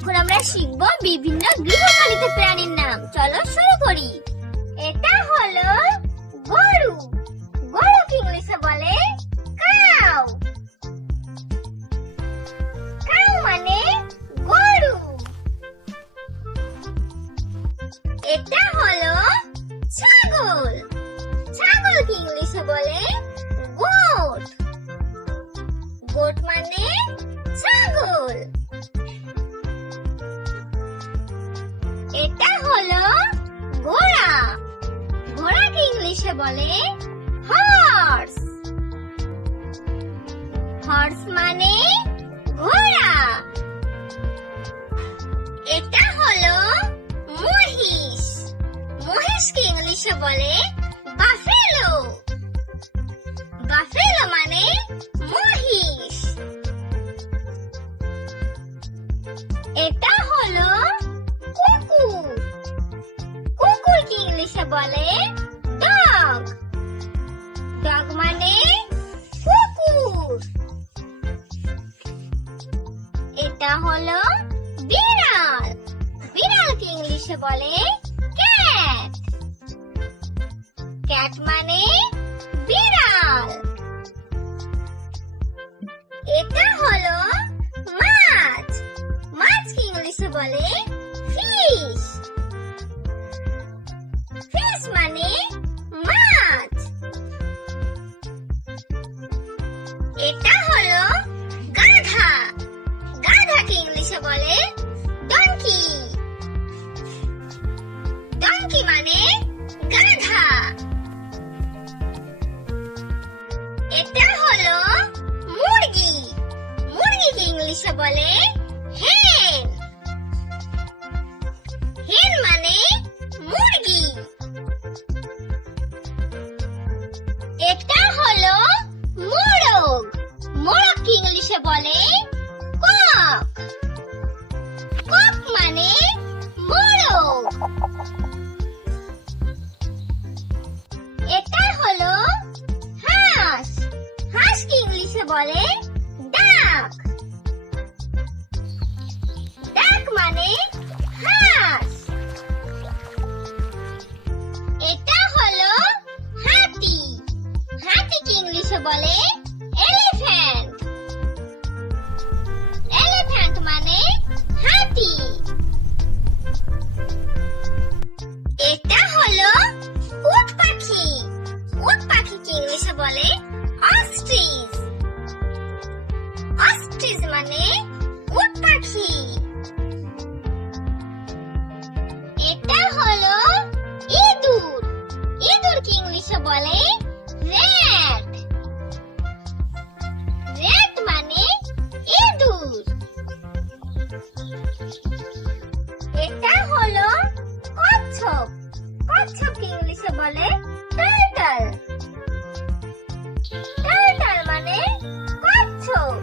এখন আমরা শিখব বিভিন্ন গৃহপালিত প্রাণীর নাম। চলো শুরু করি। এটা হলো গরু। গরুকে ইংলিশে বলে কাউ। কাউ মানে গরু। এটা হলো ছাগল। ছাগলকে ইংলিশে বলে গোট। গোট মানে ছাগল। এটা হলো ঘোড়া। ঘোড়াকে ইংলিশে বলে হর্স। হর্স মানে ঘোড়া। এটা হলো মহিষ। মহিষকে ইংলিশে বলে বাফেলো। বাফেলো মানে মহিষ। এটা হলো কুকুর। কুকুরকে ইংলিশে বলে ডগ। ডগ মানে কুকুর। এটা হলো বিড়াল। বিড়ালকে ইংলিশে বলে ক্যাট। ক্যাট মানে বিড়াল। এটা হলো মাছ। মাছকে ইংলিশে বলে ফিশ। ফিশ মানে মাছ। এটা হলো গাধা। গাধাকে ইংলিশে বলে ডঙ্কি। ডঙ্কি মানে গাধা। এটা হলো মুরগি। মুরগিকে ইংলিশে বলে হেন। হেন মানে মুরগি। এটা হলো মোরগ। মোরগকে ইংলিশে বলে কক। কক মানে মোরগ। এটা হলো হাঁস। হাঁসকে ইংলিশে বলে ডাক। ডাক মানে হাঁস। এটা হলো হাতি। হাতিকে ইংলিশে বলে এলিফ্যান্ট। এলিফ্যান্ট মানে হাতি। এটা হলো উট পাখি। উট পাখিকে ইংলিশে বলে অস্ট্রিচ। অস্ট্রিচ মানে উট পাখি। এটা হলো ইঁদুর। ইঁদুরকে ইংলিশে বলে র্যাট। র্যাট মানে ইঁদুর। এটা হলো কচ্ছপ। কচ্ছপকে ইংলিশে বলে টার্টল। টার্টল মানে কচ্ছপ।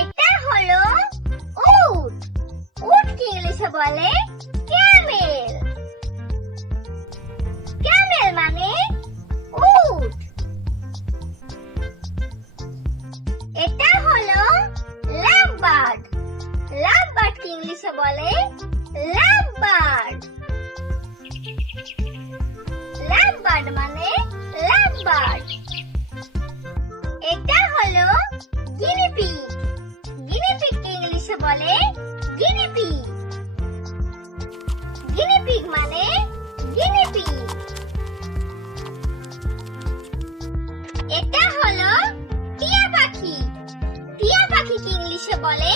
এটা হলো উট। উটকে ইংলিশে বলে ক্যামেল। ক্যামেল মানে উট। এটা হলো লাভবার্ড। লাভবার্ডকে ইংলিশে বলে লাভবার্ড। লাভবার্ড মানে লাভবার্ড। এটা হলো গিনিপিগ। গিনিপিগকে ইংলিশে বলে গিনিপিগ। গিনিপিগ মানে গিনিপিগ। এটা হলো টিয়া পাখি। টিয়া পাখিকে ইংলিশে বলে